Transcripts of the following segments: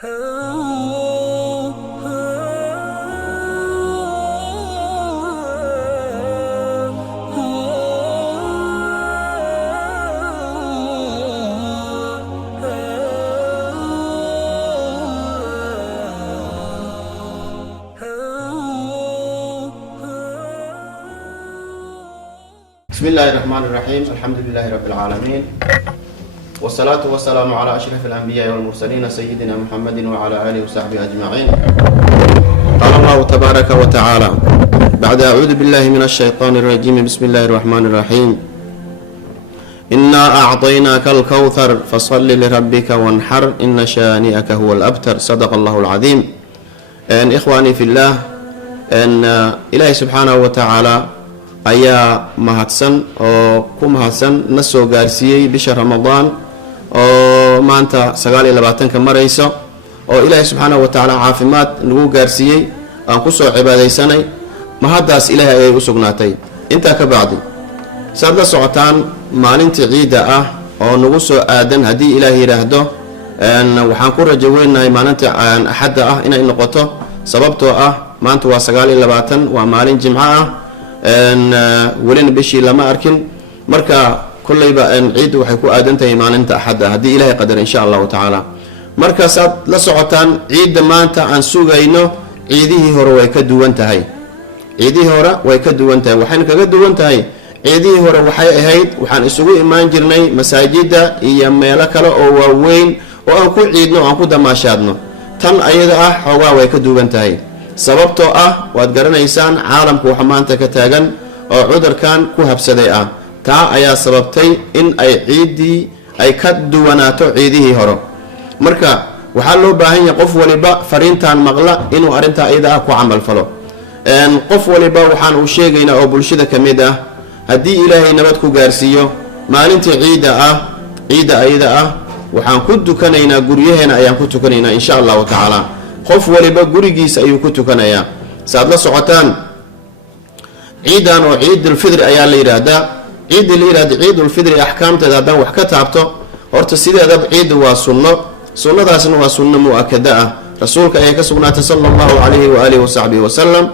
بسم الله الرحمن الرحيم. الحمد لله رب العالمين، والصلاة والسلام على أشرف الأنبياء والمرسلين سيدنا محمد وعلى آله وصحبه أجمعين. قال الله تبارك وتعالى بعد أعوذ بالله من الشيطان الرجيم. بسم الله الرحمن الرحيم. إنا أعطيناك الكوثر فصل لربك وانحر إن شانئك هو الأبتر. صدق الله العظيم. إخواني في الله، إلهي سبحانه وتعالى ayaa mahadsan oo ku mahadsan na soo gaarsiiyey bisha Ramadaan oo maanta 29 marayso oo Ilaahay subhanahu wa ta'ala caafimaad nagu gaarsiiyey aan ku soo cibaadeysanay mahadaas Ilaahay ay u sugnaatay. inta ka bacdi saad la socotaan maalintii ciida ah oo nagu soo aadan hadii Ilaahay yiraahdo waxaan ku rajaynaynaa maalinta axadda ah inay noqoto sababtoo ah maanta waa 29 waa maalin jimco ah ولين بشي لما أركن مركا كل يبقى عيد وحيكون آدنته إيمان أنت أحد هذه إلهي قدر إن شاء الله تعالى. مركا صاد لسعتان عيد ما أنت عن سوق إنه عيده هو ويكدو وانتهي عيده هو ويكدو وانتهي وحين كجدو وانتهي عيده هو وحي هيد وحن السوق إيمان جرني مساجد يم يلك له أو وين وأنكو عيدنا وأنكو دماشادنا تن أيضا هو ويكدو وانتهي sababtoo ah waad garanaysaan caalamku waxa maanta ka taagan oo cudurkan ku habsaday ah taa ayaa sababtay in ay ciidii ay ka duwanaato ciidihii hore. marka waxa loo baahan yahay qof waliba fariintan maqla inuu arinta ayada ku amal falo. qof waliba waxaan u sheegaynaa oo bulshada kamid ah hadii Ilaahay nabad ku gaarsiiyo maalintii ciida ayada ah waxaan ku dukanaynaa guryaheena ayaan ku tukanaynaa insha Allah ta'ala. qof waliba gurigiisa ayuu ku tukanayaa. saad la socotaan ciidan oo ciidul fidr ayaa la yiraahdaa. ciidul fidr ahkaamteeda hadan wax ka taabto horta sideeda ciid waa sunnadaasna waa sunno muakkada ah rasuulka ayaa ka sugnaatay sallallahu alayhi wa alihi wa sahbihi wa sallam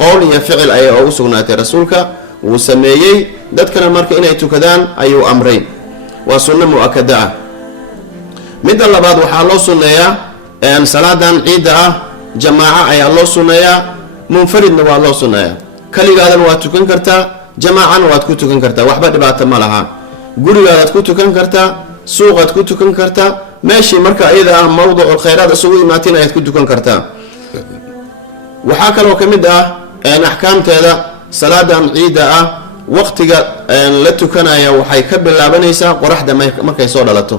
qowl iyo ficil ayaa ugu sugnaatay rasuulka uu sameeyay dadkana marka inay tukadaan ayuu amray waa sunno muakkada ah. midda labaad waxaa loo sunneeyaa salaadan ciida ah jamaaca ayaa loo sunneeyaa munfaridna waa loo sunneeyaa kaligaadana waa tukan kartaa jamaacana waad ku tukan kartaa waxba dhibaato ma laha. gurigaadaad ku tukan kartaa suuqaad ku tukan kartaa meeshii marka ayada ah mawduuc khayraad isugu imaatin ayaad ku tukan kartaa. waxaa kaloo ka mid ah ahkaamteeda salaadan ciida ah waqtiga la tukanaya waxay ka bilaabanaysaa qoraxda markay soo dhalato.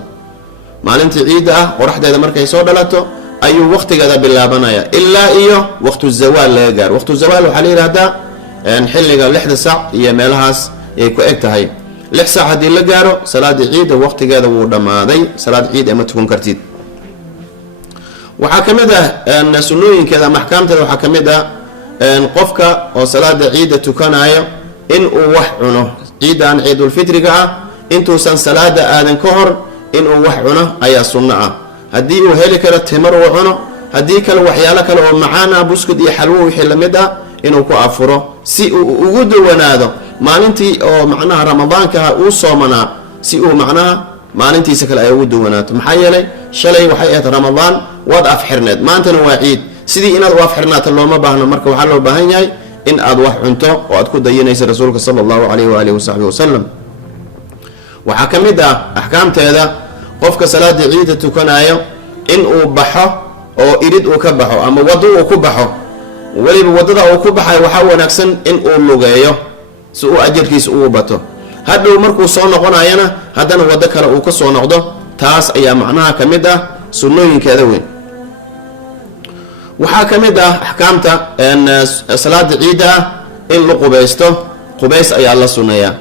maalintii ciida ah qoraxdeeda markay soo dhalato ayuu waqtigeeda bilaabanaya ilaa iyo waqtu zawaal laga gaaro. waqtu zawaal waxa la yiraahdaa xilliga 6 saac iyo meelahaas ay ku eg tahay. 6 saac hadii la gaaro salaada ciida waqtigeeda wuu dhamaaday salaad ciid ama tukun kartid. waxa kamid ah sunnooyinkeeda mahkaamteeda waxa kamid ah qofka oo salaada ciida tukanayo in uu wax cuno ciidan ciidul fitriga ah intuusan salaada aadan ka hor inuu wax cuno ayaa sunno ah. hadii uu heli karo timir uu cuno hadii kale waxyaalo kale oo macaan ah buskud iyo xalwo wixii la mid ah inuu ku afuro si uu ugu dawanaado maalintii oo macnaha ramadaanka uu soomanaa si uu macnaha maalintiisa kale ay ugu dawanaato. maxaa yeelay shalay waxay ahayd ramadaan waad afxirneed maantana waa ciid sidii inaad u afxirnaato looma baahno. marka waxaa loo baahan yahay in aad wax cunto oo aad ku dayanayso rasuulka sallallahu alayhi wa alihi wa sallam. waxaa kamid ah ahkaamteeda qofka salaada ciida tukanayo in uu baxo oo irid uu ka baxo ama wado uu ku baxo waliba wadada uu ku baxay waxa wanaagsan in uu lugeeyo si uu ajarkiisa ugu bato. hadhow markuu soo noqonayana haddana wado kale uu ka soo noqdo taas ayaa macnaha kamid ah sunnooyinkeeda weyn. waxaa kamid ah ahkaamta salaada ciida in la qubaysto. qubays ayaa la sunneeyaa.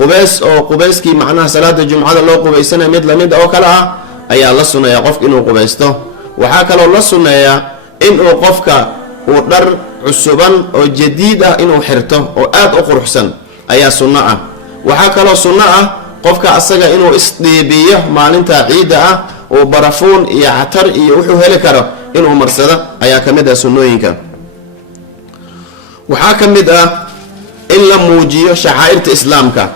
qubays oo qubayskii macnaha salaada jumcada loo qubaysanayo mid lamid oo kale ah ayaa la sunneeyaa qofka inuu qubaysto. waxaa kaloo la sunneeyaa inuu qofka uu dhar cusuban oo jadiid ah inuu xirto oo aad u quruxsan ayaa sunno ah. waxaa kaloo sunno ah qofka asaga inuu isdhiibiyo maalinta ciida ah oo barafuun iyo catar iyo wuxuu heli karo inuu marsado ayaa ka mid ah sunnooyinka. waxaa ka mid ah in la muujiyo shacaa'irta islaamka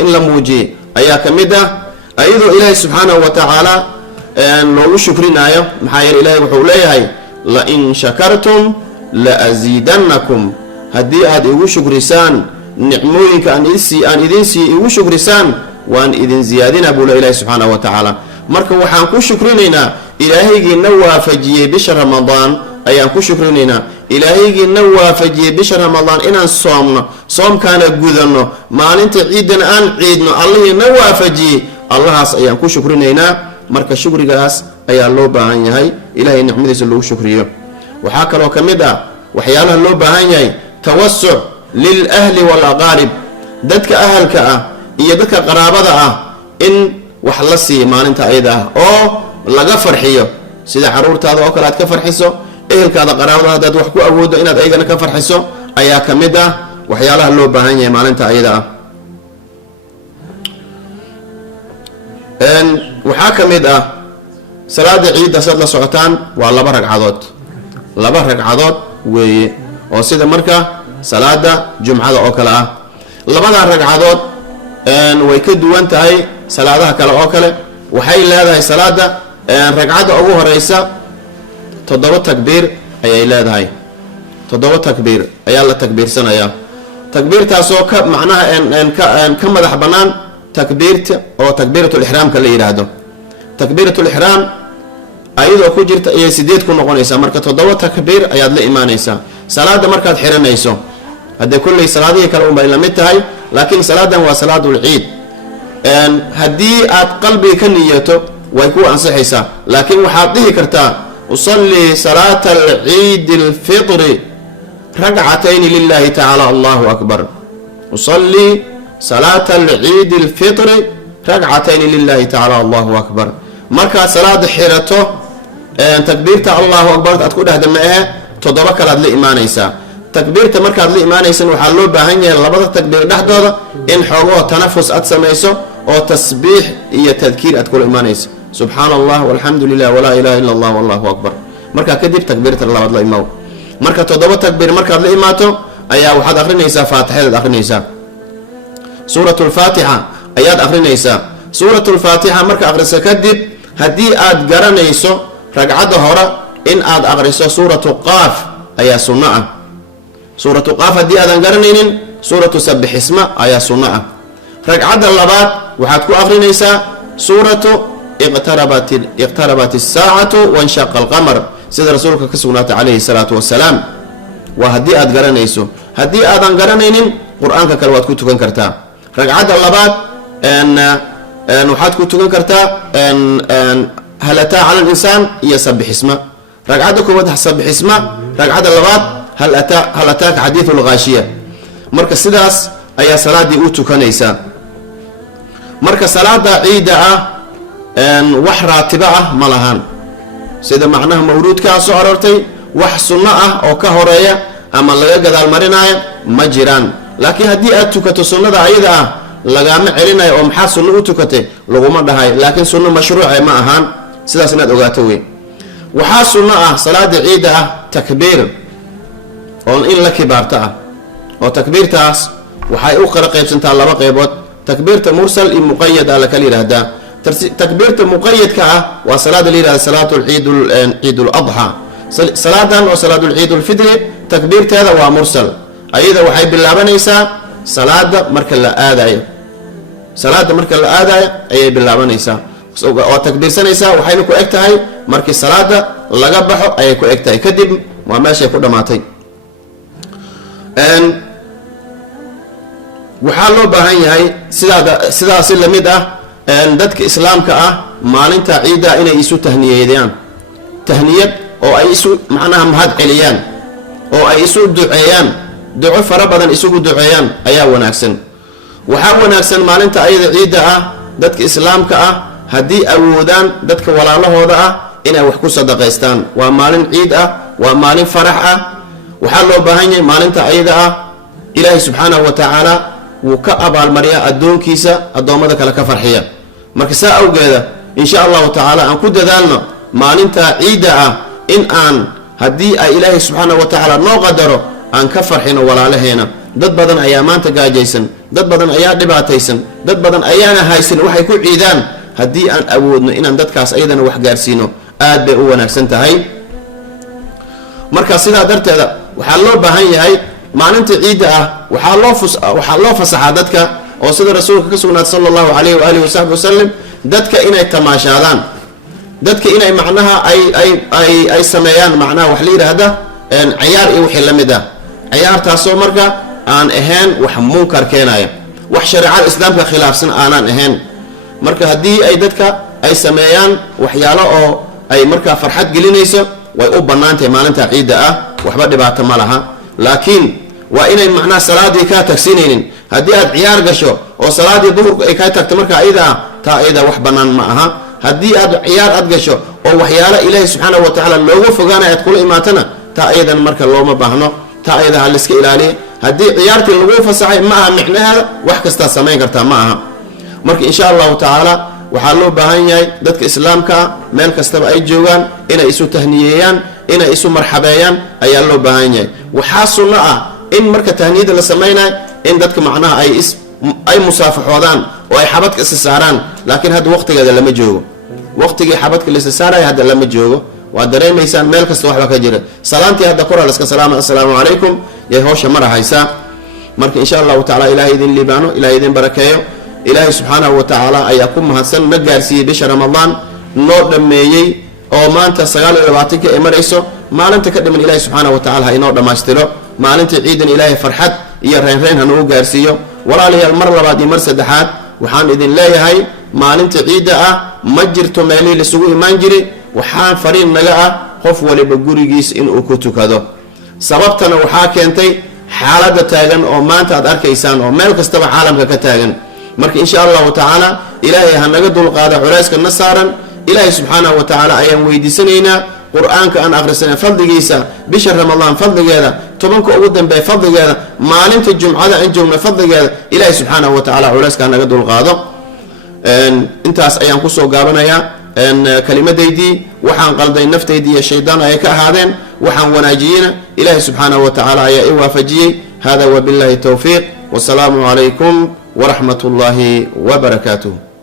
in la muujiyo ayaa ka mid ah, ayadoo ilaahay subxaanahu wa tacaala loogu shukrinayo. maxaa yeele ilaahay wuxuu leeyahay lain shakartum la asiidannakum, haddii aad igu shukrisaan nicmooyinka aan idin sii igu shukrisaan waan idin ziyaadina buu le ilaahay subxaanahu wa tacaala. marka waxaan ku shukrinaynaa ilaahaygiina waafajiyey bisha ramadaan ayaan ku shukrinaynaa, ilaahaygiina waafajiyey bisha ramadaan inaan soomno, soomkaana gudanno, maalinta ciidana aan ciidno, allahiina waafajiyey, allahaas ayaan ku shukrinaynaa. marka shukrigaas ayaa loo baahan yahay, ilaahay nicmadiisa lagu shukriyo. waxaa kaloo ka mid ah waxyaalaha loo baahan yahay tawasuc lil ahli wal aqaarib, dadka ahalka ah iyo dadka qaraabada ah in wax la siiyo maalinta ayada ah oo laga farxiyo, sida caruurtaada oo kale aad ka farxiso, ehelkaada qaraabada haddaad wax ku awoodo inaad ayagana ka farxiso ayaa ka mid ah waxyaalaha loo baahan yahay maalinta ayada ah. waxaa ka mid ah salaada ciidda saad la socotaan waa laba ragcadood weeye, oo sida marka salaada jumcada oo kale ah. labada ragcadood way ka duwan tahay salaadaha kale oo kale. waxay leedahay salaada ragcadda ugu horeysa 7 takbiir ayay leedahay, 7 takbiir ayaa la takbiirsanayaa. takbiirtaasoo ka macnaha ka madax bannaan takbiirta oo takbiiratul ixraamka la yidhaahdo. takbiiratul ixraam ayadoo ku jirta ayay 8 ku noqonaysaa, marka 7 takbiir ayaad la imaanaysaa salaada markaad xiranayso. haddee kulley salaadihii kale unbay la mid tahay, laakiin salaadan waa salaadul ciid. haddii aad qalbiga ka niyato way ku ansaxaysaa, laakiin waxaad dhihi kartaa usallii salaata alciidi alfitri ragcatayni lilahi tacaala allahu akbar, usallii salaata alciidi alfitri ragcatayni lilahi tacaala allahu akbar. markaad salaada xirato takbiirta allahu akbar aad ku dhahda ma ahe 7 kalaad la imaanaysaa. takbiirta markaad la imaanaysan waxaa loo baahan yahay labada takbiir dhexdooda in xoogoo tanafus aad samayso oo tasbiix iyo tadkiir aad kula imaanayso, subxaana allah walxamdu lilah walaa ilaha illa allah wallahu akbar. markaa kadib takbiirta labaad la imaw. marka 7 takbiir markaad la imaato ayaa waxaad akrinaysaa faatixadaad akrinaysaa, suuratulfaatixa ayaad akrinaysaa. suuratulfaatixa marka akhriso kadib haddii aad garanayso ragcadda hore in aad akhriso suuratu qaaf ayaa sunno ah. suuratu qaaf haddii aadan garanaynin suuratu sabixisma ayaa sunno ah. ragcadda labaad waxaad ku akrinaysaa suuratu iqtarabat isaacatu wanshaqa alqamar, sida rasuulka ka sugnaatay calayhi salaatu wasalaam. waa haddii aad garanayso. haddii aadan garanaynin qur-aanka kale waad ku tukan kartaa. ragcadda labaad waxaad ku tukan kartaa hal ataa cala linsaan iyo sabixisma. ragcadda koowaad sabixisma, ragcadda labaad hal ataaka xadiidu lghaashiya. marka sidaas ayaa salaadii u tukanaysaa. marka salaada ciidda ah wax raatibo ah ma lahan, sida macnaha mawluudkaa soo aroortay wax sunno ah oo ka horeeya ama laga gadaal marinaayo ma jiraan. laakiin haddii aad tukato sunnada ayada ah lagaama celinayo oo maxaa sunno u tukatay laguma dhahay, laakiin sunno mashruuce ma ahaan, sidaas inaad ogaato wey. waxaa sunno ah salaada ciidda ah takbiir oo in la kibaarto ah, oo takbiirtaas waxay u kala qaybsantaa 2 qaybood. takbiirta mursal iyo muqayad ah la kala yidhaahdaa. takbiirta muqayadka ah waa salaada la yidhahda salaatul ciidul adxa. salaadan oo salaatul ciidul fitri takbiirteeda waa mursal, ayada waxay bilaabanaysaa salaada marka la aadayo. ayay bilaabanaysaa oo takbiirsanaysaa, waxayna ku eg tahay markii salaada laga baxo ayay ku eg tahay, kadib waa meeshay ku dhammaatay. waxaa loo baahan yahay sidaasi lamid ah dadka islaamka ah maalinta ciidda inay isu tahniyeeyaan, tahniyad oo ay isu macnaha mahad celiyaan, oo ay isu duceeyaan, duco fara badan isugu duceeyaan ayaa wanaagsan. waxaa wanaagsan maalinta ayada ciidda ah dadka islaamka ah haddii awoodaan dadka walaalahooda ah inay wax ku sadaqaystaan. waa maalin ciid ah, waa maalin farax ah. waxaa loo baahan yahay maalinta ayada ah ilaahay subxaanahu wa tacaala wuu ka abaalmariyaa addoonkiisa addoommada kale ka farxiya. marka saa awgeeda إن شاء الله تعالى أن كد ذلنا ما ننتا عيدا إن أن هدي إلهي سبحانه وتعالى نو قدره أن كفر حين ولا لهنا dad badan ayaa maanta gaajaysan dad badan ayaa dhibaataysan dad badan ayaana haysan waxay ku ciidaan haddii aan awoodno inaan dadkaas ayadana wax gaarsiino aad bay u wanaagsan tahay marka sidaa darteeda waxaa loo baahan yahay maalinta ciidda ah waxaa loo fasaxaa dadka oo sida rasuulka ka sugnaatay sallallahu alayhi wa alihi wasallam dadka inay tamaashaadaan dadka inay macnaha ay sameeyaan macnaha wax la yiraahdo ciyaar iyo wixii la mid ah ciyaartaasoo marka aan ahayn wax munkar keenaya wax shariicada islaamka khilaafsan aanan ahayn marka hadii ay dadka ay sameeyaan waxyaalo oo ay marka farxad gelinayso way u banaantay maalinta ciidda ah waxba dhibaato ma laha laakiin waa inay macnaha salaadii ka tagsinaynin hadii aad ciyaar gasho oo salaadii duhurka ay ka tagto marka ayda wax banaan ma aha hadii aad ciyaar aad gasho oo waxyaalo ilaahay subxaanahu wa ta'ala loogu fogaanayo aad kula imaatana aydan marka looma baahno ayda hal iska ilaaliyo hadii ciyaartii lagu fasaxay ma aha micnaheeda wax kasta sameyn kartaa ma aha marka insha Allah ta'ala waxaa loo baahan yahay dadka islaamka meel kastaba ay joogaan inay isu tahniyeeyaan inay isu marxabeeyaan ayaa loo baahan yahay waxaa sunno ah in marka tahniyada la sameeyay in dadka macnaha ay musaafaxoodaan oo ay xabadka is saaraan laakiin hadda waqtigeeda lama joogo waqtigii xabadka la is saaray hadda lama joogo ودريميسان ميل كستا waxba ka jira salaantii hadda kor la iska salaamo assalaamu alaykum yay hawsha marahaysa marka insha Allah ta'ala ilaahay idin libaano ilaahay idin barakeeyo ilaahay subhanahu wa ta'ala ayaa ku mahadsan na gaarsiiyay bisha ramadaan noo dhameeyay oo maanta 29 ka imarayso maalinta ka dhiman ilaahay subhanahu wa ta'ala inoo dhamaystiro maalinta ciidan ilaahay farxad iyo reyn hanoo gaarsiiyo walaalayaal mar labaad iyo mar saddexaad waxaan idin leeyahay maalinta ciida ah ma jirto meel la isugu imaan jiray waxaan fariin naga ah qof waliba gurigiis in uu ku tukado sababtana waxaa keentay xaaladda taagan oo maanta aad arkaysaan oo meel kastaba caalamka ka taagan marka insha Allah ta'ala ilaahay ha naga dulqaado culayska nasaaran ilaahay subhanahu wa ta'ala ayaan weydiisanaynaa quraanka aan akhrisanay fadligiisa bisha ramadaan fadligeeda tobanka ugu dambeeyay fadligeeda maalinta jumcada aan joogno fadligeeda ilaahay subhanahu wa ta'ala culayska naga dulqaado intaas ayaan ku soo gaabanayaa كلمتي وحان قلدي نفتيدي الشيطان أي كهذين وحان وناجينا إلهي سبحانه وتعالى أي وافجي هذا وبالله التوفيق والسلام عليكم ورحمة الله وبركاته.